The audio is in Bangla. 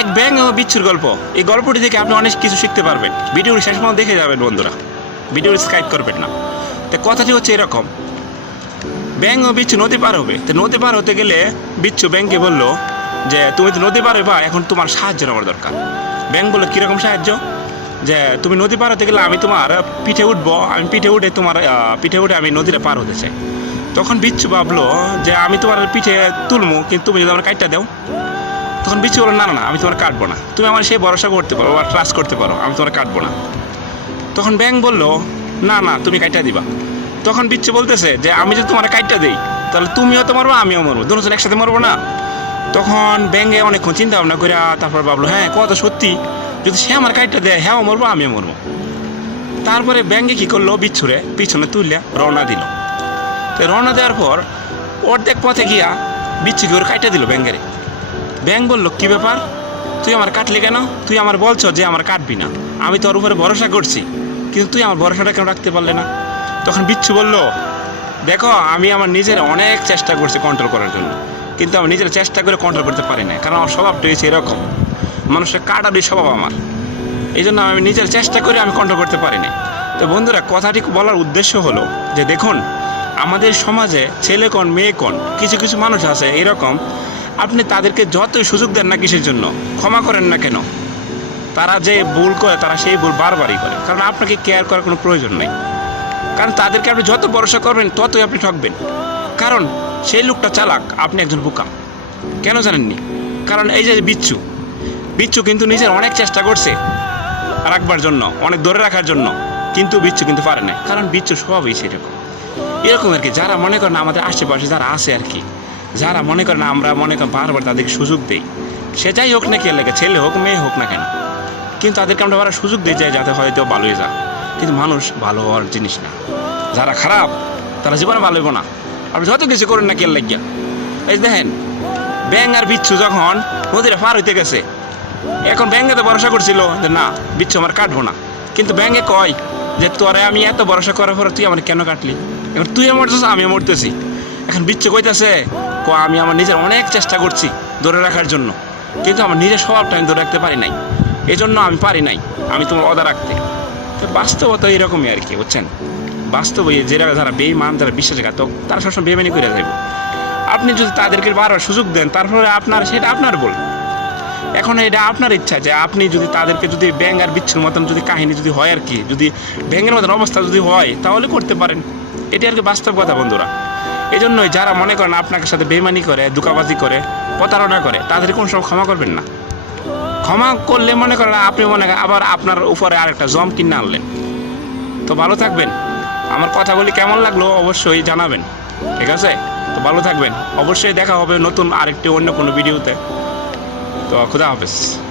এক ব্যাং ও বিচ্ছুর গল্প। এই গল্পটি থেকে আপনি অনেক কিছু শিখতে পারবেন। ভিডিওটি শেষ পর্যন্ত দেখে যাবেন, বন্ধুরা। ভিডিওটি স্কাইপ করবেন না। তো কথাটি হচ্ছে এরকম। ব্যাং ও বিচ্ছু নদী পার হবে। তো নদী পার হতে গেলে বিচ্ছু ব্যাংকে বলল যে, তুমি তো নদী পার বা এখন তোমার সাহায্যের আমার দরকার। ব্যাংক বলল, কীরকম সাহায্য? যে, তুমি নদী পার হতে গেলে আমি তোমার পিঠে উঠবো, আমি পিঠে উঠে তোমার পিঠে উঠে আমি নদীটা পার হতে চাই। তখন বিচ্ছু ভাবলো যে, আমি তোমার পিঠে তুলবো কিন্তু তুমি যদি আমার কাইটটা দাও। তখন বিচ্ছু বলল না না না, আমি তোমার কাটবো না। তুমি আমার সেই ভরসা করতে পারো বা ট্রাস্ট করতে পারো, আমি তোমার কাটবো না। তখন ব্যাংক বলল, না না, তুমি কাইটা দিবা। তখন বিচ্ছু বলতেছে যে, আমি যদি তোমার কাইটটা দিই, তাহলে তুমিও তো মারবো আমিও মরবো, দুজন একসাথে মরবো না। তখন ব্যাঙ্গে অনেকক্ষণ চিন্তা ভাবনা করে তারপর ভাবলো হ্যাঁ কথা সত্যি, যদি সে আমার কাইটটা দেয় হ্যাঁ মরবো, আমিও মরবো। তারপরে ব্যাঙ্গে কি করল, বিচ্ছুরে পিছনে তুললে রওনা দিল। তো রওনা দেওয়ার পর অর্ধেক পথে গিয়া বিচ্ছুকে ওর কাইটা দিল ব্যাঙ্গারে ব্যাং বলল, কী ব্যাপার? তুই আমার কাটলি কেন? তুই আমার বলছো যে আমার কাটবি না। আমি তোর উপরে ভরসা করছি, কিন্তু তুই আমার ভরসাটা কেন রাখতে পারলে না? তখন বিচ্ছু বলল, দেখো, আমি আমার নিজের অনেক চেষ্টা করছি কন্ট্রোল করার জন্য, কিন্তু আমি নিজের চেষ্টা করে কন্ট্রোল করতে পারি না কারণ আমার স্বভাবটা হয়েছে এরকম। মানুষের কাটারই স্বভাব আমার। এই জন্য আমি নিজের চেষ্টা করে আমি কন্ট্রোল করতে পারি না তো বন্ধুরা, কথাটি বলার উদ্দেশ্য হলো যে, দেখুন, আমাদের সমাজে ছেলে কোন মেয়ে কোন কিছু কিছু মানুষ আছে এরকম আপনি তাদেরকে যতই সুযোগ দেন না কিসের জন্য, ক্ষমা করেন না কেন? তারা যে ভুল করে, তারা সেই ভুল বারবারই করে। কারণ আপনাকে কেয়ার করার কোনো প্রয়োজন নেই। কারণ তাদেরকে আপনি যত ভরসা করবেন, ততই আপনি ঠকবেন। কারণ সেই লোকটা চালাক, আপনি একজন বোকা কেন জানেননি? কারণ এই যে বিচ্ছু বিচ্ছু কিন্তু নিজের অনেক চেষ্টা করছে রাখবার জন্য, অনেক ধরে রাখার জন্য, কিন্তু বিচ্ছু কিন্তু পারে না কারণ বিচ্ছু স্বভাবই সেরকম। এরকম আর কি, যারা মনে করেন আমাদের আশেপাশে যারা আছে আর কি যারা মনে করেন আমরা মনে করেন বারবার তাদেরকে সুযোগ দেই। সে যাই হোক না কে লাগে ছেলে হোক, মেয়ে হোক না কেন, কিন্তু তাদেরকে আমরা বারবার সুযোগ দিয়ে যাই যাতে হয়তো ভালো হয়ে যা কিন্তু মানুষ ভালো হওয়ার জিনিস না। যারা খারাপ, তারা জীবনে ভালো হইব না। আপনি যত কিছু করেন না কে লাগিয়া। এই দেখেন ব্যাং আর বিচ্ছু যখন নদীটা পার হইতে গেছে, এখন ব্যাঙ্গে তো ভরসা করছিল যে না, বিচ্ছু আমার কাটবো না। কিন্তু ব্যাঙ্গে কয় যে, তোরে আমি এত ভরসা করার পরে তুই আমার কেন কাটলি? এবার তুই মরতেছ আমিও মরতেছি। এখন বিচ্ছু কইতাছে আমি আমার নিজের অনেক চেষ্টা করছি ধরে রাখার জন্য। কিন্তু আমার নিজের স্বভাবটা আমি ধরে রাখতে পারি নাই। এই জন্য আমি পারি নাই, আমি তোমার অদা রাখতে। তো বাস্তবতা এরকমই আর কি, বুঝছেন? বাস্তব যারা যারা বেইমান যারা বিশ্বাসঘাতক তারা সবসময় বেমানি করে যাইব। আপনি যদি তাদেরকে বারবার সুযোগ দেন, তারপরে আপনার, সেটা আপনার বল এখন এটা আপনার ইচ্ছা যে আপনি যদি তাদেরকে যদি ব্যাং আর বিচ্ছুর মতন যদি কাহিনী যদি হয় আর কি, যদি ব্যাঙের মতন অবস্থা যদি হয়, তাহলে করতে পারেন। এটি আর কি বাস্তব কথা, বন্ধুরা। এই জন্যই যারা মনে করেন আপনার সাথে বেমানি করে দুকাবাজি করে, প্রতারণা করে, তাদের কোনো সময় ক্ষমা করবেন না। ক্ষমা করলে মনে করেন আপনি মনে করেন আবার আপনার উপরে আরেকটা জম কিনে আনলেন। তো ভালো থাকবেন। আমার কথাগুলি কেমন লাগল অবশ্যই জানাবেন। ঠিক আছে? তো ভালো থাকবেন। অবশ্যই দেখা হবে নতুন আরেকটি অন্য কোনো ভিডিওতে। তো খুদা হাফেজ।